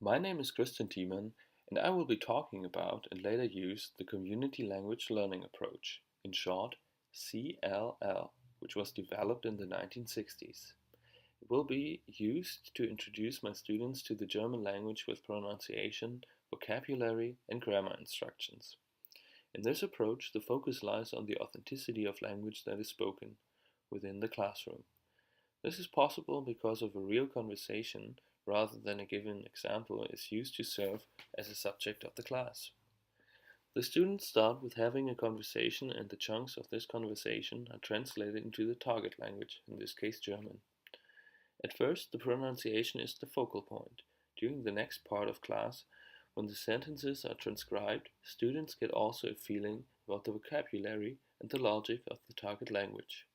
My name is Christian Thiemann, and I will be talking about and later use the Community Language Learning Approach, in short CLL, which was developed in the 1960s. It will be used to introduce my students to the German language with pronunciation, vocabulary, and grammar instructions. In this approach, the focus lies on the authenticity of language that is spoken within the classroom. This is possible because of a real conversation rather than a given example is used to serve as a subject of the class. The students start with having a conversation and the chunks of this conversation are translated into the target language, in this case German. At first, the pronunciation is the focal point. During the next part of class, when the sentences are transcribed, students get also a feeling about the vocabulary and the logic of the target language.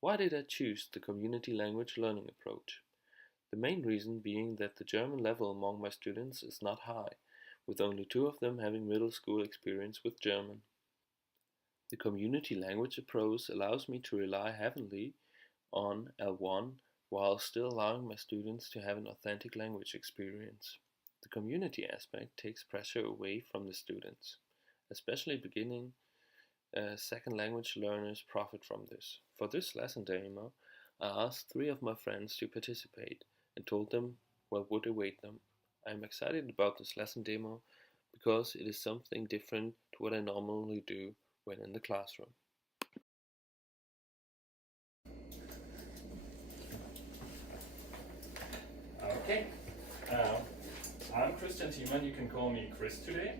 Why did I choose the community language learning approach? The main reason being that the German level among my students is not high, with only 2 of them having middle school experience with German. The community language approach allows me to rely heavily on L1 while still allowing my students to have an authentic language experience. The community aspect takes pressure away from the students, especially beginning second language learners profit from this. For this lesson demo, I asked 3 of my friends to participate and told them what would await them. I am excited about this lesson demo because it is something different to what I normally do when in the classroom. Okay, I'm Christian Thiemann, you can call me Chris today.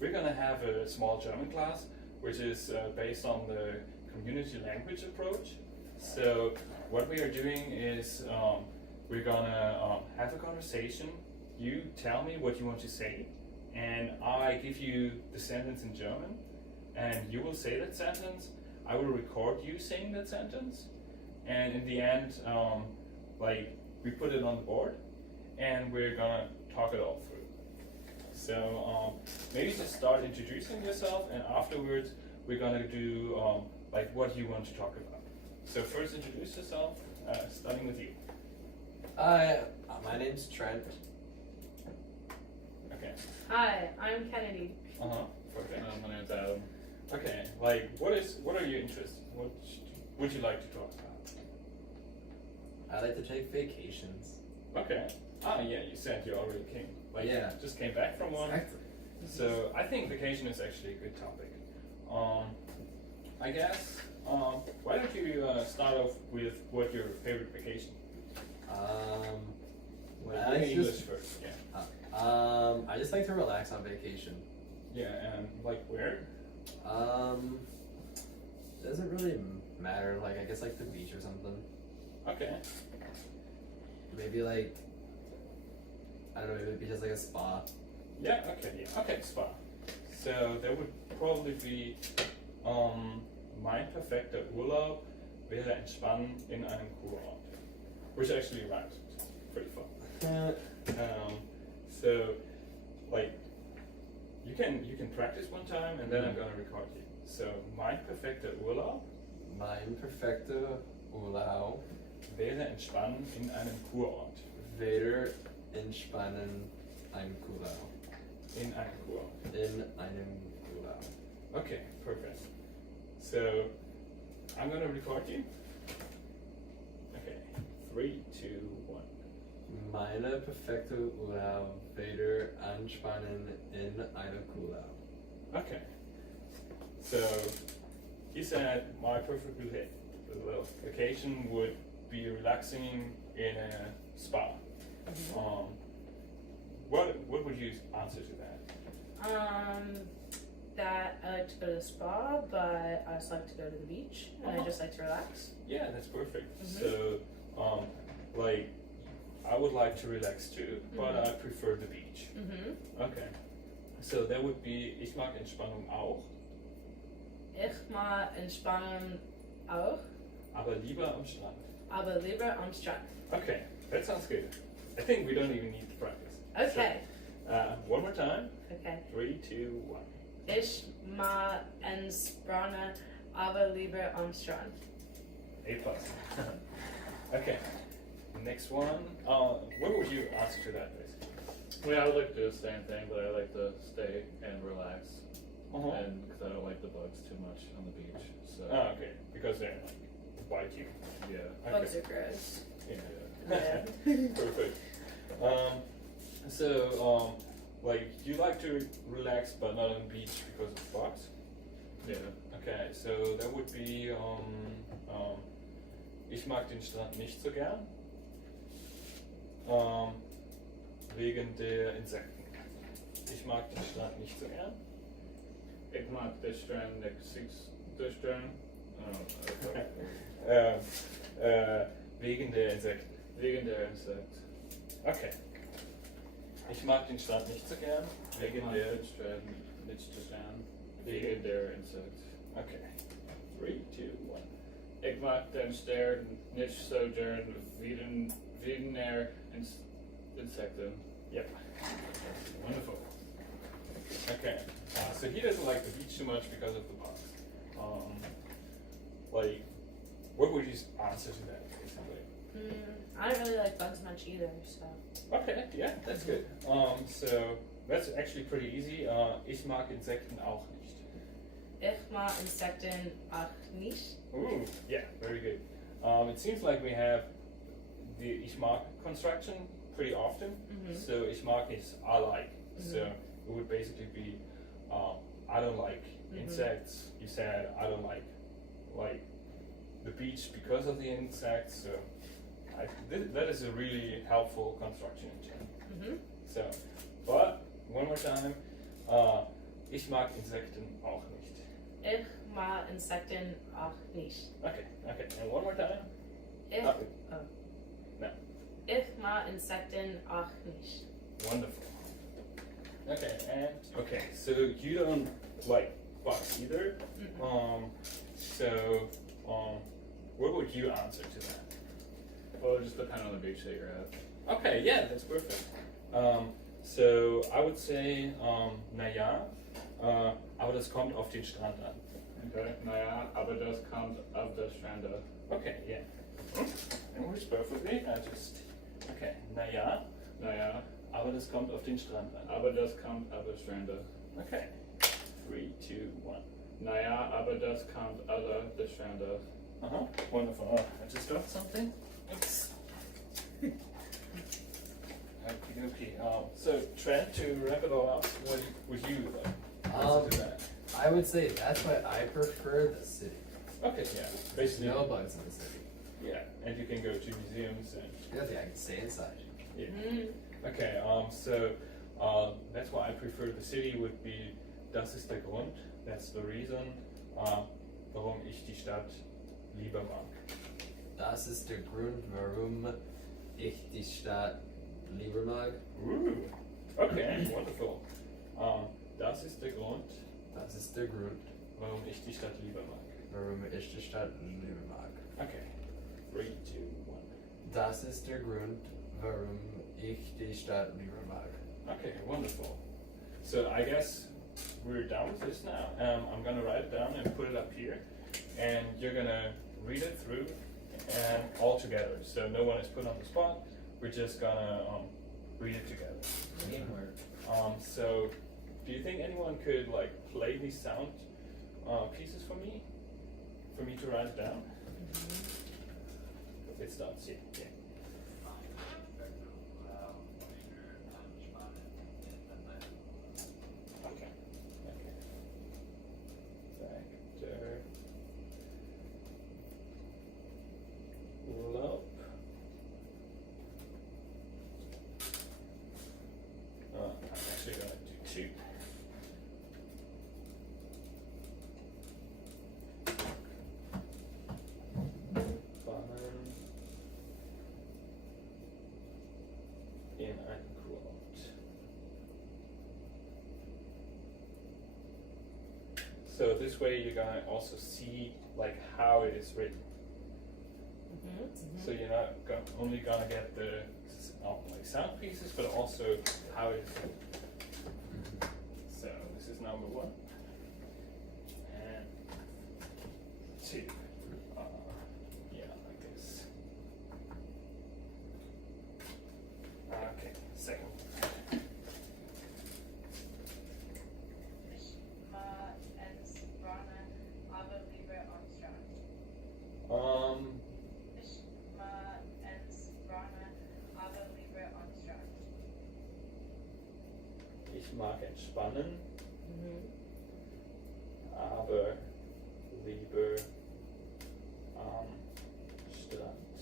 We're gonna have a small German class which is based on the community language approach. So what we are doing is we're gonna have a conversation. You tell me what you want to say and I give you the sentence in German and you will say that sentence. I will record you saying that sentence and in the end we put it on the board and we're gonna talk it all through. So maybe just start introducing yourself and afterwards we're gonna do what you want to talk about. So first introduce yourself, starting with you. Hi, my name's Trent. Okay. Hi, I'm Kennedy. Perfect. My name's Adam. Okay, what are your interests? What would you like to talk about? I like to take vacations. Okay. Yeah, you said you already came. Yeah. Just came back from one. Exactly. So I think vacation is actually a good topic. I guess, why don't you start off with what your favorite vacation? English first, yeah. I just like to relax on vacation. Yeah, and where? Doesn't really matter. I guess the beach or something. Okay. Maybe I don't know. Maybe just a spa. Yeah. Okay, spa. So there would probably be mein perfekter Urlaub wäre Entspannen in einem Kurort, which actually rhymes. Which is pretty fun. So you can practice one time and then I'm gonna record you. So mein perfekter Urlaub. Mein perfekter Urlaub wäre Entspannen in einem Kurort. wäre Entspannen ein Urlaub. In einem Kurort. In einem Urlaub. Okay, perfect. So I'm gonna record you. Okay, 3, 2, 1. Meine perfekte Urlaub wäre Entspannen in einem Urlaub. Okay. So he said my perfect vacation would be relaxing in a spa. What would you answer to that? That I like to go to the spa, but I also like to go to the beach, and I just like to relax. Yeah, that's perfect. So I would like to relax too, but I prefer the beach. Okay. So that would be ich mag Entspannung auch. Ich mag Entspannung auch, Aber lieber am Strand. aber lieber am Strand. Okay, that sounds good. I think we don't even need to practice. Okay. So, one more time. Okay. 3, 2, 1. Ich mag Entspannen, aber lieber am Strand. A+. Okay. next one. What would you answer to that, basically? Yeah, I would like to do the same thing, but I like to stay and relax. Uh-huh. And because I don't like the bugs too much on the beach. So, Oh, okay. Because they bite you. yeah. Bugs Okay. are gross. Yeah. Yeah. Perfect. Like you like to relax, but not on the beach because of bugs. Yeah. Okay, so that would be ich mag den Strand nicht so gern. Wegen der Insekten. Ich mag den Strand nicht so gern. Ik mag de strand, ik zie de strand. Wegen der Insekten. Wegen der Insekt. Okay. Ich mag den Strand nicht so gern. Ik Wegen mag der. de strand niet zo gern. Wegen der Insekt. Okay. 3, 2, 1. Ik mag den strand niet zo gern. Wegen der Insekten. Yep. Wonderful. Okay. So he doesn't like the beach too much because of the bugs. Like, what would you answer to that, basically? I don't really like bugs much either, so. Okay, yeah, that's good. So that's actually pretty easy. Ich mag Insekten auch nicht. Ich mag Insekten auch nicht. Ooh, yeah, very good. It seems like we have the ich mag construction pretty often. Mhm. So ich mag is I like. Mhm. So it would basically be I don't like insects. You said I don't like the beach because of the insects. So that is a really helpful construction in general. Mhm. So, but one more time, ich mag Insekten auch nicht. Ich mag Insekten auch nicht. Okay, and one more time. Ich, Ah, oh. No. Ich mag Insekten auch nicht. Wonderful. Okay, and okay, so you don't like bugs either. So, what would you answer to that? Well, it just depends on the beach that you're at. Okay, yeah, that's perfect. So I would say, naja, aber das kommt auf den Strand an. Okay. Naja, aber das kommt auf der Strände. Okay, yeah. That works perfectly. Okay, naja, Naja, aber das kommt auf den Strand an. aber das kommt auf der Strände. Okay. 3, 2, 1. Naja, aber das kommt auf der Strände. Uh-huh. Wonderful. Oh, I just dropped something. Oops. Okay. So, Trent, to wrap it all up, what would you like? Answer to that? I would say that's why I prefer the city. Okay, yeah. There's Basically, no bugs in the city. yeah. And you can go to museums and Yeah, I can stay inside. yeah. Mhm. Okay. So that's why I prefer the city. Would be das ist der Grund. That's the reason. Warum ich die Stadt lieber mag. Das ist der Grund, warum ich die Stadt lieber mag. Ooh. Okay. Wonderful. Das ist der Grund, Das ist der Grund, warum ich die Stadt lieber mag. warum ich die Stadt lieber mag. Okay. 3, 2, 1. Das ist der Grund, warum ich die Stadt lieber mag. Okay, wonderful. So I guess we're done with this now. I'm gonna write it down and put it up here, and you're gonna read it through and all together. So no one is put on the spot. We're just gonna read it together. Teamwork. So do you think anyone could like play these sound pieces for me to write it down? It starts here. Yeah. Okay. Factor. Loop. I'm actually gonna do 2. Fun in einen Quote. So this way you're gonna also see like how it is written. So you're not only gonna get the like sound pieces, but also how it is written. So this is number 1 and 2. Yeah, like this. Ich mag entspannen, Mhm. aber lieber am Strand.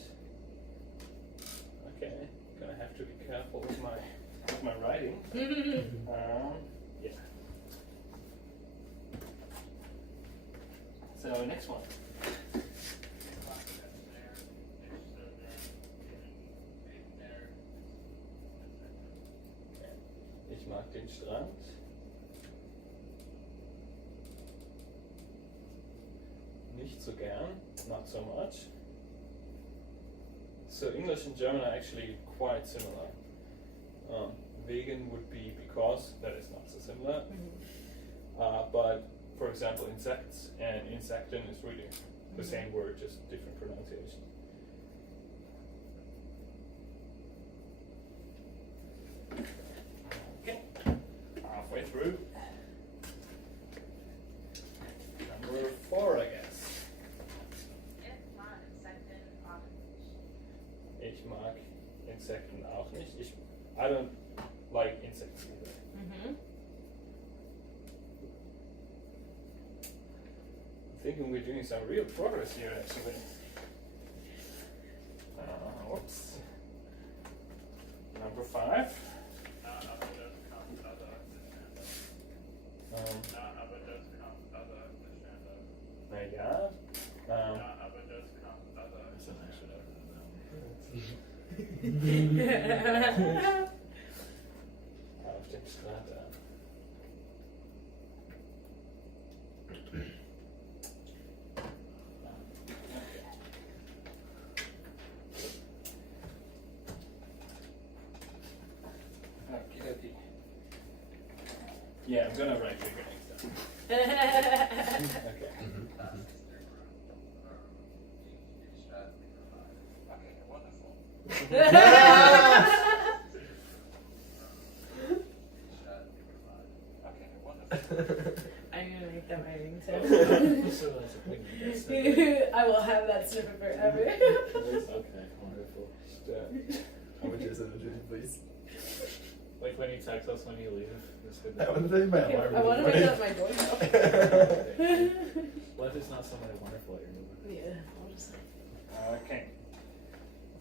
Okay, gonna have to be careful with my writing. Yeah. So next one. Ich mag den Strand. Nicht so gern, not so much. So English and German are actually quite similar. Wegen would be because, that is not so similar. But for example, insects and Insekten is really the same word, just different pronunciation. Okay, halfway through. Number 4, I guess. Ich mag Insekten auch nicht. I don't like insects either. Mhm. I'm thinking we're doing some real progress here, actually. Whoops. Number 5. Naja. Auf dem Strand. Okay. Yeah, I'm gonna write bigger next time. Okay. Okay, wonderful. Okay, wonderful. I'm gonna make that my ringtone. So that's a thing you guys said. I will have that snippet forever. Okay, wonderful. How much is it, please? Like when you text us when you leave, just hit I that. want to think about I want to make that my doorbell. What if it's not somebody wonderful at your movie? Yeah, I'll just. Okay.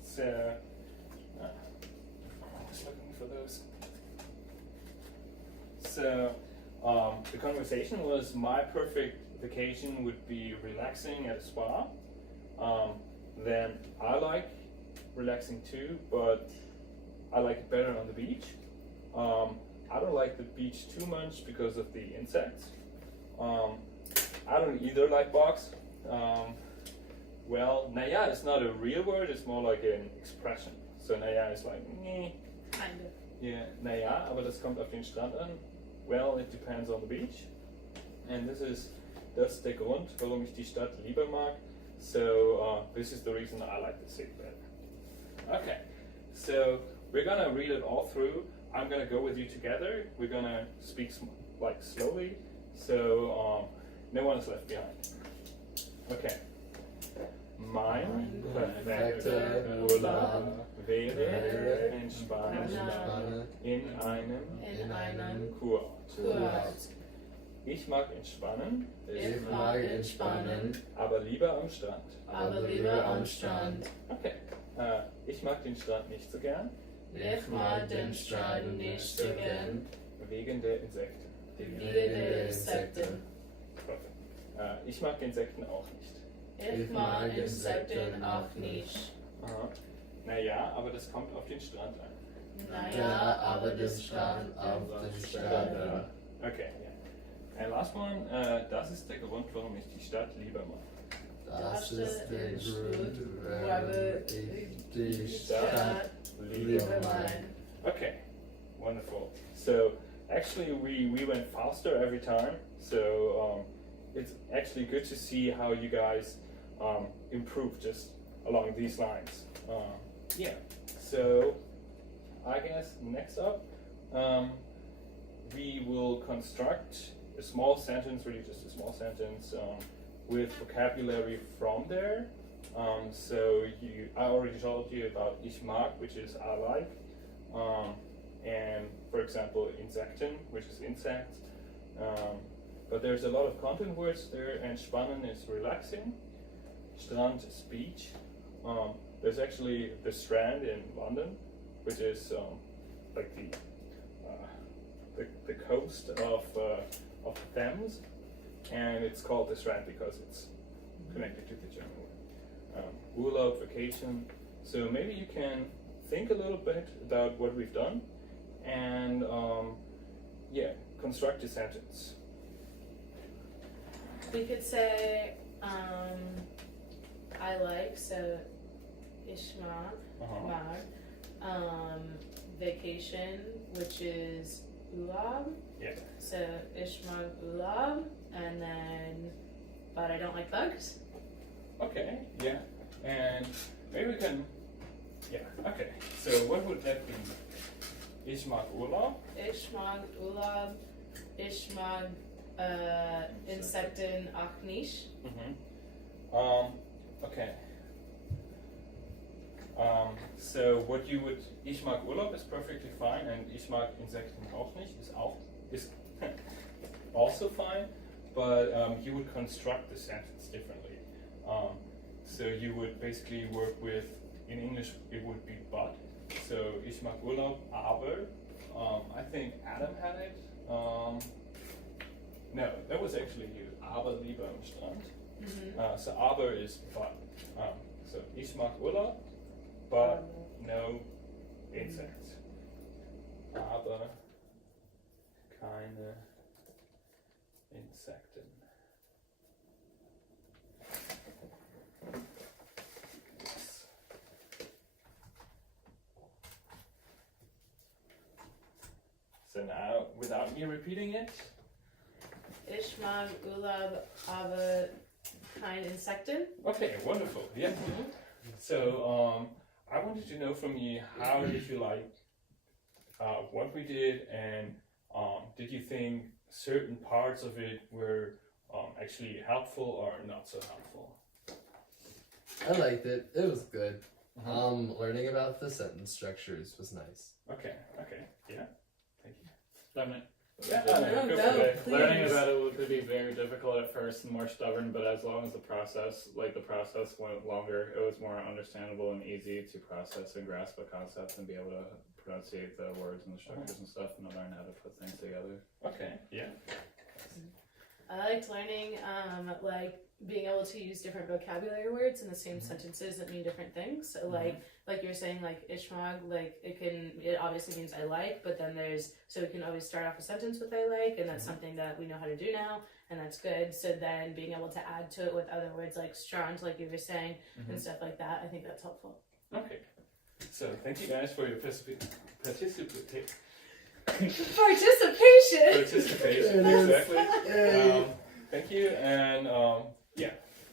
So, I'm just looking for those. So, the conversation was my perfect vacation would be relaxing at a spa. Then I like relaxing too, but I like it better on the beach. I don't like the beach too much because of the insects. I don't either like bugs. Well, naja is not a real word, it's more like an expression. So naja is like, nee. Kind of. Yeah, naja, aber das kommt auf den Strand an. Well, it depends on the beach. And this is der Grund, warum ich die Stadt lieber mag. So, this is the reason I like the city better. Okay, so we're gonna read it all through. I'm gonna go with you together. We're gonna speak like slowly, so no one is left behind. Okay. Mein perfekter Urlaub wäre entspannt in einem Kurort. Ich mag entspannen, aber lieber am Strand. Okay. Ich mag den Strand nicht so gern. Ich mag den Strand nicht so gern. Wegen der Insekten. Wegen der Insekten. Perfekt. Ich mag Insekten auch nicht. Ich mag Insekten auch nicht. Aha. Naja, aber das kommt auf den Strand an. Naja, aber das Strand auf dem Strand. Okay, ja. And last one, das ist der Grund, warum ich die Stadt lieber mag. Das ist der Grund, warum ich die Stadt lieber mag. Okay, wonderful. So actually we went faster every time, so it's actually good to see how you guys improve just along these lines. Yeah, so I guess next up we will construct a small sentence, really just a small sentence with vocabulary from there. So I already told you about ich mag, which is I like. and, for example, Insekten, which is insects. But there's a lot of content words there, and Spannen is relaxing. Strand is beach. There's actually the Strand in London, which is like the coast of the Thames, and it's called the Strand because it's connected to the German word. Urlaub, vacation. So maybe you can think a little bit about what we've done, and construct a sentence. We could say, I like, so ich mag, vacation, which is Urlaub. Yeah. So ich mag Urlaub, and then, but I don't like bugs. Okay, yeah. And maybe we can, okay. So what would that be? Ich mag Urlaub. Ich mag Urlaub. Ich mag Insekten auch nicht. Okay. So what you would, ich mag Urlaub is perfectly fine, and ich mag Insekten auch nicht is also fine, but you would construct the sentence differently. So you would basically work with, in English it would be but. So ich mag Urlaub, aber I think Adam had it. No, that was actually you. Aber lieber am Strand. So aber is but. So ich mag Urlaub, but no insects. Aber keine Insekten. Yes. So now, without me repeating it, Ich mag Urlaub, aber kein Insekten. okay, wonderful. Yeah. So I wanted to know from you, how did you like what we did, and did you think certain parts of it were actually helpful or not so helpful? I liked it. It was good. Learning about the sentence structures was nice. Okay, yeah. Thank you. Learning, Yeah, please. learning about it could be very difficult at first and more stubborn, but as long as the process went longer, it was more understandable and easy to process and grasp a concept and be able to pronunciate the words and the structures and stuff, and to learn how to put things together. Okay, yeah. I liked learning, like being able to use different vocabulary words in the same sentences that mean different things. So like you were saying, like ich mag, like it obviously means I like, but then so we can always start off a sentence with I like, and that's something that we know how to do now, and that's good. So then being able to add to it with other words like strand, like you were saying, and stuff like that, I think that's helpful. Okay. So thank you guys for your participation. Participation, exactly. Thank you, and yeah.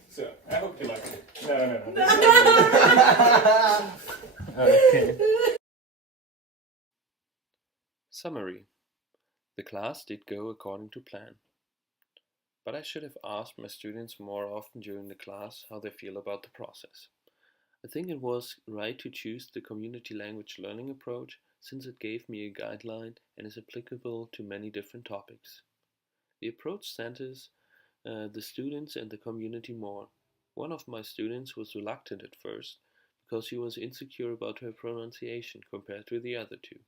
So I hope you liked it. No. Okay. Summary. The class did go according to plan. But I should have asked my students more often during the class how they feel about the process. I think it was right to choose the community language learning approach, since it gave me a guideline and is applicable to many different topics. The approach centers the students and the community more. One of my students was reluctant at first because she was insecure about her pronunciation compared to the other two.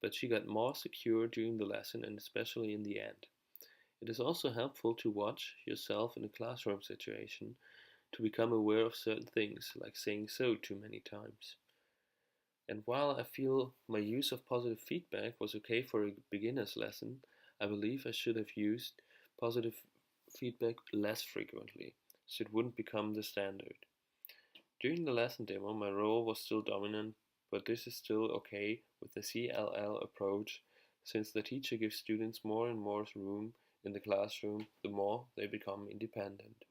But she got more secure during the lesson, and especially in the end. It is also helpful to watch yourself in a classroom situation to become aware of certain things, like saying so too many times. And while I feel my use of positive feedback was okay for a beginner's lesson, I believe I should have used positive feedback less frequently, so it wouldn't become the standard. During the lesson demo, my role was still dominant, but this is still okay with the CLL approach, since the teacher gives students more and more room in the classroom the more they become independent.